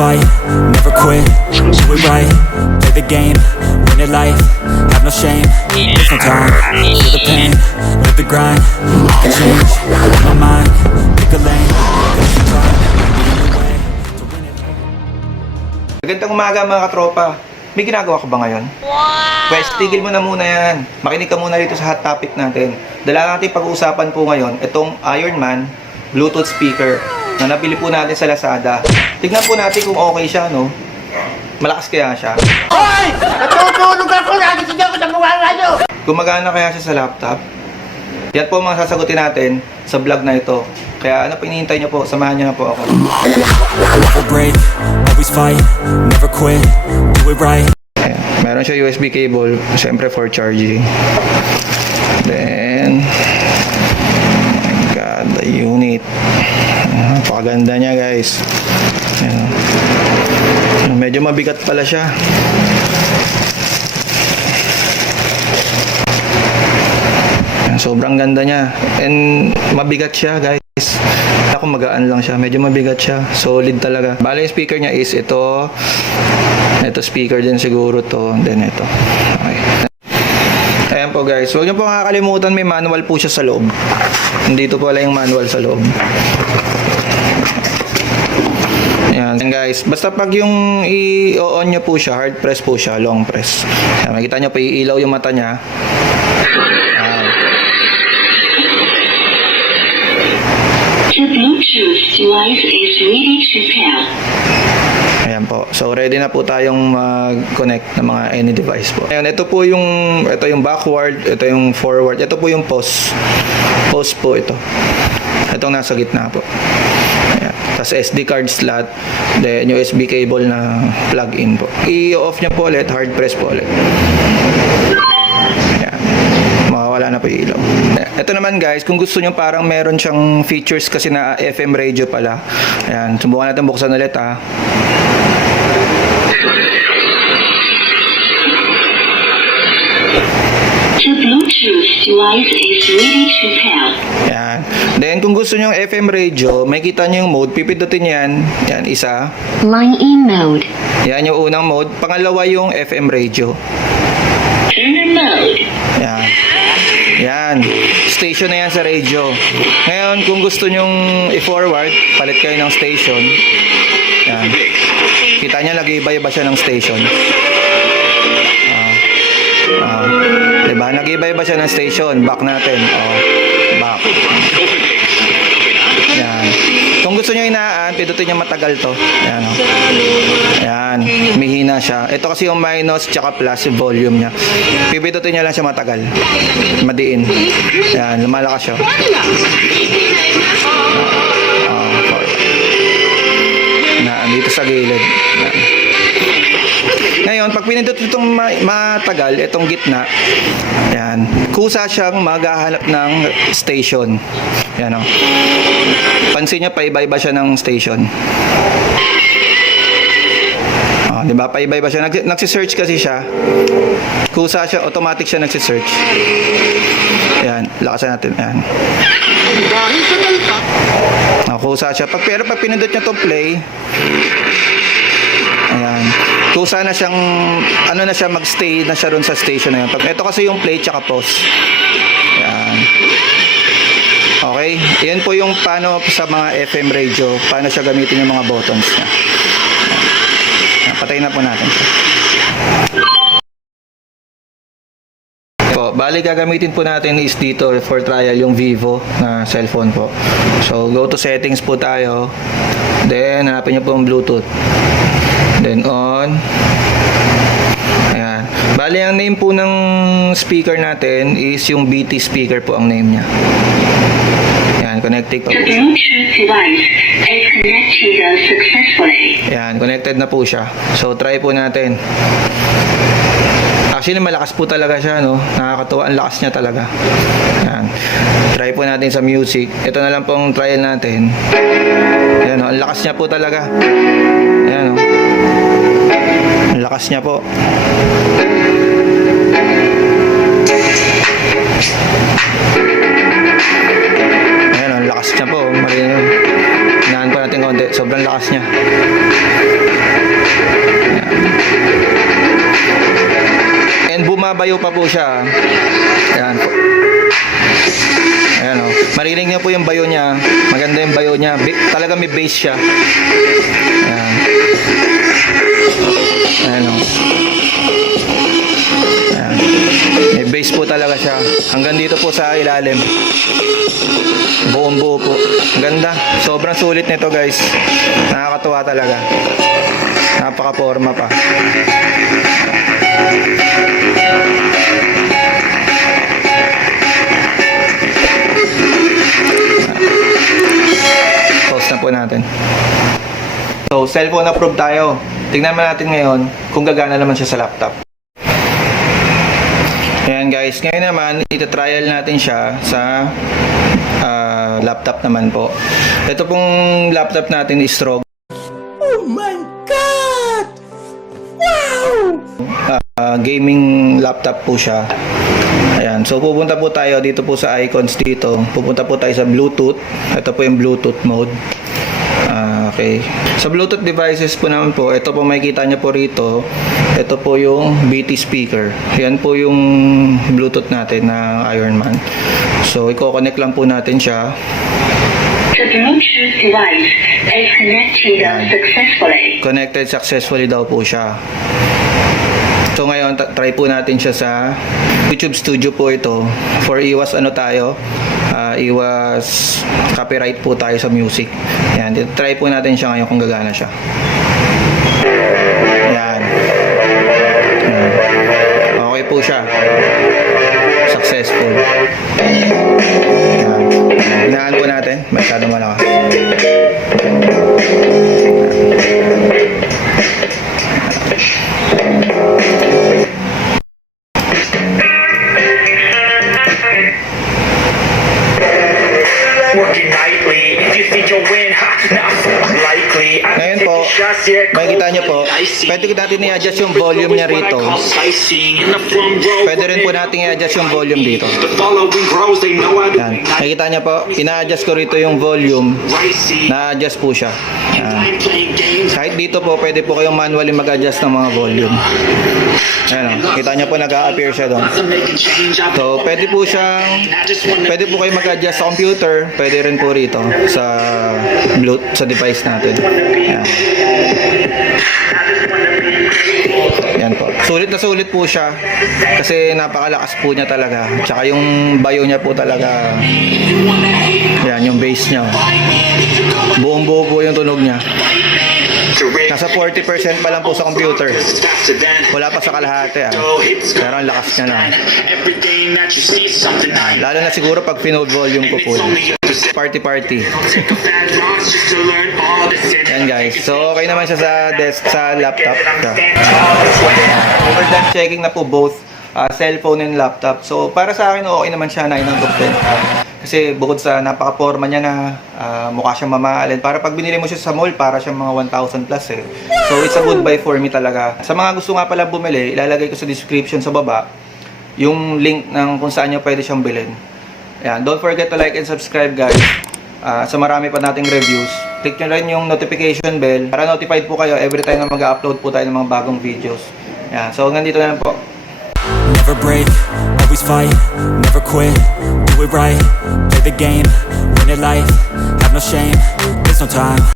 fight, never quit, do it right, play the game, win it life, have no shame, there's no time, feel the pain, live the grind, make a change, my mind, pick a lane, cause you try, leading the way, to win it. Magandang umaga mga katropa. May ginagawa ka ba ngayon? Wow! Pwes, tigil mo na muna yan. Makinig ka muna dito sa hot topic natin. Dala natin pag-uusapan po ngayon itong Ironman Bluetooth speaker na nabili po natin sa Lazada. Tignan po natin kung okay siya, no? Malakas kaya siya? Hoy! Natutulog ako! Nagising ako sa mukha nyo! Gumagana kaya siya sa laptop? Yan po ang mga sasagutin natin sa vlog na ito. Kaya ano pa hinihintay niyo po? Samahan niyo na po ako. Never break, always fight, never quit, do it right. Ayan. Meron siya USB cable, syempre for charging. Then, oh my god, the unit. Napakaganda niya, guys. Ayan. Medyo mabigat pala siya. Ayan, sobrang ganda niya. And mabigat siya, guys. Ako magaan lang siya. Medyo mabigat siya. Solid talaga. Bale, yung speaker niya is ito. Ito speaker din siguro to. Then ito. Okay. Ayan po guys. Huwag niyo po kakalimutan, may manual po siya sa loob. Dito po wala yung manual sa loob. Ayan. And guys, basta pag yung i-on nyo po siya, hard press po siya, long press. Ayan, makikita nyo pa iilaw yung mata niya. The Bluetooth device is ready to pair. Ayan po. So ready na po tayong mag-connect ng mga any device po. Ayan, ito yung backward, ito yung forward, ito po yung pause. Pause po ito. Itong nasa gitna po. Ayan. Tapos SD card slot, then USB cable na plug-in po. I-off niya po ulit, hard press po ulit. Ayan. Mawawala na po yung ilaw. Ito naman guys, kung gusto nyo parang meron siyang features kasi na FM radio pala. Ayan, subukan natin buksan ulit ha. The Bluetooth device is ready to pair. Ayan. Then kung gusto nyo yung FM radio, may kita nyo yung mode, pipindutin yan. Yan, isa. Line in mode. Yan yung unang mode. Pangalawa yung FM radio. Turner mode. Yan. Yan. Station na yan sa radio. Ngayon, kung gusto nyong i-forward, palit kayo ng station. Yan. Kita nyo, nag-iba-iba siya ng station. Diba? Nag-iba-iba siya ng station. Back natin. Back. Yan. Kung gusto nyo inaan, pindutin nyo matagal to. Yan. Yan. Mihina siya. Ito kasi yung minus tsaka plus yung volume niya. Pipindutin nyo lang siya matagal. Madiin. Yan. Lumalakas siya. Dito sa gilid. Yan. Ngayon, pag pinindot itong matagal, itong gitna, yan, kusa siyang maghahanap ng station. Yan o. Pansin niyo, paiba-iba siya ng station. Diba? Paiba-iba siya. Nagsisearch kasi siya. Kusa siya, automatic siya nagsisearch. Yan, lakasan natin. Yan. Kusa siya. Pero pag pinindot niyo itong play, ayan. Kusa na siyang, ano na siya, magstay na siya ron sa station na yun. Ito kasi yung play tsaka pause. Ayan. Okay. Yan po yung paano sa mga FM radio, paano siya gamitin yung mga buttons niya. Ayan. Patayin na po natin siya. Bali, gagamitin po natin is dito for trial yung Vivo na cellphone po. So, go to settings po tayo. Then, hanapin nyo po yung Bluetooth. Then on. Ayan. Bali, ang name po ng speaker natin is yung BT speaker po ang name niya. Ayan, connected po. The Bluetooth device is connected successfully. Ayan, connected na po siya. So, try po natin. Actually, malakas po talaga siya, no? Nakakatuwa, ang lakas niya talaga. Ayan. Try po natin sa music. Ito na lang pong trial natin. Ayan, no? Ang lakas niya po talaga. Ayan, no? Ang lakas niya po. Ayan, ang lakas niya po. Sobrang lakas niya. And bumabayo pa po siya. Ayan po. Ayan o. Marinig niyo po yung bayo niya. Maganda yung bayo niya. Talaga may bass siya. Ayan. Ayan o. Ayan. May bass po talaga siya. Hanggang dito po sa ilalim. Buong buo po. Ang ganda. Sobrang sulit nito guys. Nakakatuwa talaga. Napaka-forma pa. Pause na po natin. So, cellphone approved tayo. Tingnan mo natin ngayon kung gagana naman siya sa laptop. Ayan guys, ngayon naman ita-trial natin siya sa laptop naman po. Ito pong laptop natin is ROG. Oh my God! Wow! Gaming laptop po siya. Ayan, so pupunta po tayo dito po sa icons dito. Pupunta po tayo sa Bluetooth. Ito po yung Bluetooth mode. Okay. Sa Bluetooth devices po naman po, ito po makikita nyo po rito. Ito po yung BT speaker. Yan po yung Bluetooth natin na Ironman. So, i-connect lang po natin siya. The Bluetooth device is connected successfully. Connected successfully daw po siya. So ngayon, try po natin siya sa YouTube Studio po ito. For iwas ano tayo, iwas copyright po tayo sa music. Yan, try po natin siya ngayon kung gagana siya. Yan. Yan. Okay po siya. Successful. Yan. Hinaan po natin. Masyado malakas. Working nightly, if you think you'll win, ha, not likely. Ngayon po, makikita nyo po, pwede natin i-adjust yung volume niya rito. Pwede rin po natin i-adjust yung volume dito. Yan. Makikita nyo po, ina-adjust ko rito yung volume. Na-adjust po siya. Yan. Kahit dito po, pwede po kayong manually mag-adjust ng mga volume. Ayan o, kita nyo po nag-a-appear siya doon. So, pwede po kayo mag-adjust sa computer, pwede rin po rito sa Bluetooth, sa device natin. Ayan. Yan po. Sulit na sulit po siya kasi napakalakas po niya talaga. Tsaka yung bayo niya po talaga, yan, yung bass niya. Buong buo po yung tunog niya. Nasa 40% pa lang po sa computer. Wala pa sa kalahati. Pero ang lakas niya na. Lalo na siguro pag pinode volume ko po. Party. Yan guys. So okay naman siya sa sa laptop. Overdone checking na po both cellphone and laptop. So para sa akin okay naman siya, 9 out of 10. Kasi bukod sa napaka-forma niya na mukha siyang mamahalin, para pag binili mo siya sa mall, para siyang mga 1,000 plus eh. So it's a good buy for me talaga. Sa mga gusto nga pala bumili, ilalagay ko sa description sa baba yung link ng kung saan nyo pwede siyang bilhin. Ayan, don't forget to like and subscribe guys. Sa marami pa nating reviews. Click nyo rin yung notification bell para notified po kayo every time na mag-upload po tayo ng mga bagong videos. Ayan, so hanggang dito na lang po. Never break, always fight, never quit, do it right, play the game, win it life, have no shame, there's no time.